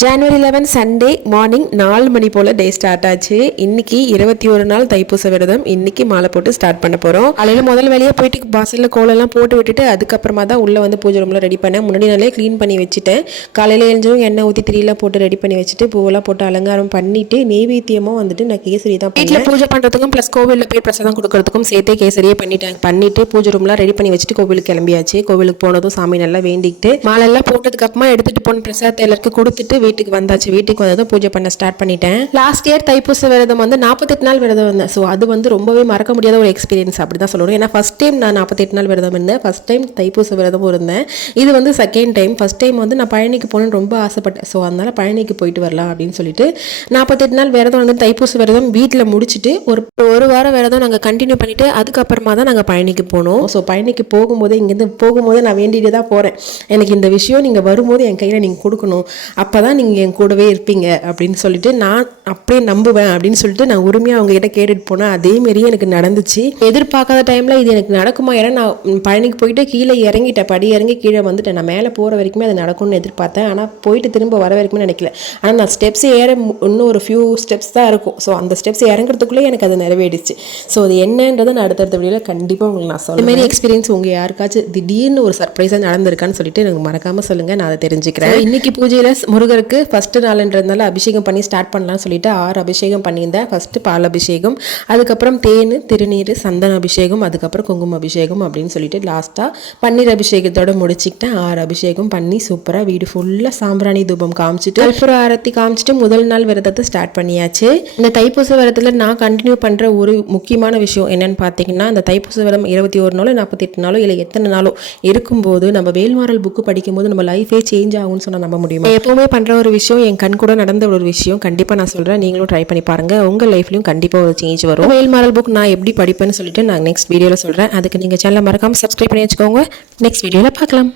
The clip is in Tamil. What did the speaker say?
ஜனவரி லெவன் சண்டே மார்னிங் நாலு மணி போல் டே ஸ்டார்ட் ஆச்சு. இன்னைக்கு இருபத்தி ஒரு நாள் தைப்பூச விரதம். இன்னைக்கு மாலை போட்டு ஸ்டார்ட் பண்ண போகிறோம் காலையில் முதல் வேலையாக போயிட்டு வாசலில் கோலெல்லாம் போட்டு விட்டுட்டு அதுக்கப்புறமா தான் உள்ளே வந்து பூஜை ரூமில் ரெடி பண்ணேன். முன்னாடி நாளே க்ளீன் பண்ணி வச்சுட்டேன். காலையில் எழுந்ததும் எண்ணெய் ஊற்றி திரியெல்லாம் போட்டு ரெடி பண்ணி வச்சுட்டு பூவெல்லாம் போட்டு அலங்காரம் பண்ணிட்டு நெய்வேத்தியமாக வந்துட்டு நான் கேசரி தான் வீட்டில் பூஜை பண்ணுறதுக்கும் ப்ளஸ் கோவிலில் போய் பிரசாதம் கொடுக்கறதுக்கும் சேர்த்தே கேசரியே பண்ணிட்டேன். பண்ணிட்டு பூஜை ரூம்லாம் ரெடி பண்ணி வச்சுட்டு கோவிலுக்கு கிளம்பியாச்சு. கோவிலுக்கு போனதும் சாமி நல்லா வேண்டிக்கிட்டு மாலெல்லாம் போட்டதுக்கு அப்புறமா எடுத்துட்டு போன பிரசாதத்தை எல்லாருக்கும் கொடுத்துட்டு வீட்டுக்கு வந்தாச்சு. வீட்டுக்கு வந்ததும் பூஜை பண்ண ஸ்டார்ட் பண்ணிட்டேன். லாஸ்ட் இயர் தைப்பூச விரதம் வந்து நாற்பத்தெட்டு நாள் விரதம் வந்தேன் ஸோ அது வந்து ரொம்பவே மறக்க முடியாத ஒரு எக்ஸ்பீரியன்ஸ் அப்படி தான் சொல்லணும். ஏன்னா ஃபஸ்ட் டைம் நான் நாற்பத்தெட்டு நாள் விரதம் இருந்தேன். ஃபஸ்ட் டைம் தைப்பூச விரதமும் இருந்தேன். இது வந்து செகண்ட் டைம் ஃபஸ்ட் டைம் வந்து நான் பழனிக்கு போகணுன்னு ரொம்ப ஆசைப்பட்டேன். ஸோ அதனால் பழனிக்கு போயிட்டு வரலாம் அப்படின்னு சொல்லிட்டு நாற்பத்தெட்டு நாள் விரதம் வந்து தைப்பூச விரதம் வீட்டில் முடிச்சுட்டு ஒரு ஒரு வாரம் விரதம் நாங்கள் கண்டினியூ பண்ணிவிட்டு அதுக்கப்புறமா தான் நாங்கள் பழனிக்கு போனோம். ஸோ பழனிக்கு போகும்போது இங்கேருந்து போகும்போது நான் வேண்டிகிட்டு தான் போகிறேன் எனக்கு இந்த விஷயம் நீங்கள் வரும்போது என் கையில் நீங்கள் கொடுக்கணும். அப்போ தான் நீங்கள் என் கூடவே இருப்பீங்க அப்படின்னு சொல்லிட்டு நான் அப்படியே நம்புவேன் அப்படின்னு சொல்லிட்டு நான் உரிமையாக அவங்க கிட்ட கேட்டுட்டு போனேன் அதே மாதிரியே எனக்கு நடந்துச்சு. எதிர்பார்க்காத டைமில் இது எனக்கு நடக்குமா? ஏன்னா நான் பழனிக்கு போயிட்டு கீழே இறங்கிட்டேன். படி இறங்கி கீழே வந்துட்டேன். நான் மேலே போகிற வரைக்குமே அது நடக்கும்னு எதிர்பார்த்தேன். ஆனால் போயிட்டு திரும்ப வர வரைக்குமே நினைக்கல. ஆனால் நான் ஸ்டெப்ஸ் ஏற இன்னும் ஒரு ஃபியூ ஸ்டெப்ஸ் தான் இருக்கும். ஸோ அந்த ஸ்டெப்ஸ் இறங்குறதுக்குள்ளே எனக்கு அது நிறைவேறிச்சு ஸோ அது என்னன்றதை நான் அடுத்தடுத்த வீடியோவில் கண்டிப்பாக உங்களுக்கு நான் சொல்லுவேன் இந்த மாதிரி எக்ஸ்பீரியன்ஸ் உங்கள் யாருக்காச்சும் திடீர்னு ஒரு சர்ப்ரைஸாக நடந்திருக்கான்னு சொல்லிட்டு எனக்கு மறக்காமல் சொல்லுங்கள் நான் அதை தெரிஞ்சுக்கிறேன். இன்னைக்கு பூஜையில் முருகருக்கு ஃபஸ்ட்டு நாளுன்றதுனால அபிஷேகம் பண்ணி ஸ்டார்ட் பண்ணலாம்னு சொல்லிட்டு ஆறு அபிஷேகம் பண்ணியிருந்தேன். ஃபஸ்ட்டு பால் அபிஷேகம் அதுக்கப்புறம் தேன் திருநீர் சந்தன அபிஷேகம் அதுக்கப்புறம் குங்கும அபிஷேகம் அப்படின்னு சொல்லிட்டு லாஸ்ட்டாக பன்னீர் அபிஷேகத்தோட முடிச்சுக்கிட்டேன். ஆறு அபிஷேகம் பண்ணி சூப்பராக வீடு ஃபுல்லாக சாம்பிராணி தூபம் காமிச்சிட்டு கற்பூர ஆரத்தி காமிச்சிட்டு முதல் நாள் விரதத்தை ஸ்டார்ட் பண்ணியாச்சு. இந்த தைப்பூச விரதத்தில் நான் கண்டினியூ பண்ணுற ஒரு முக்கியமான விஷயம் என்னன்னு பார்த்தீங்கன்னா இந்த தைப்பூச விரதம் இருபத்தி ஒரு நாளோ நாற்பத்தெட்டு நாளோ இல்லை எத்தனை நாளோ இருக்கும்போது நம்ம வேல்மாரல் புக்கு படிக்கும்போது நம்ம லைஃபே சேஞ்ச் ஆகும்னு சொன்னால் நம்ப முடியுமா? எப்போவுமே எப்பவுமே பண்ணுற ஒரு விஷயம் என் கண் கூட நடந்த ஒரு விஷயம் கண்டிப்பாக நான் சொல்கிறேன் நீங்களும் ட்ரை பண்ணி பாருங்கள் உங்கள் லைஃப்லையும் கண்டிப்பாக ஒரு சேஞ்ச் வரும். வேல்மாறல் புக் நான் எப்படி படிப்பேன்னு சொல்லிட்டு நான் நெக்ஸ்ட் வீடியோவில் சொல்கிறேன் அதுக்கு நீங்கள் சேனலை மறக்காமல் சப்ஸ்கிரைப் பண்ணி வச்சுக்கோங்க. நெக்ஸ்ட் வீடியோவில் பார்க்கலாம்.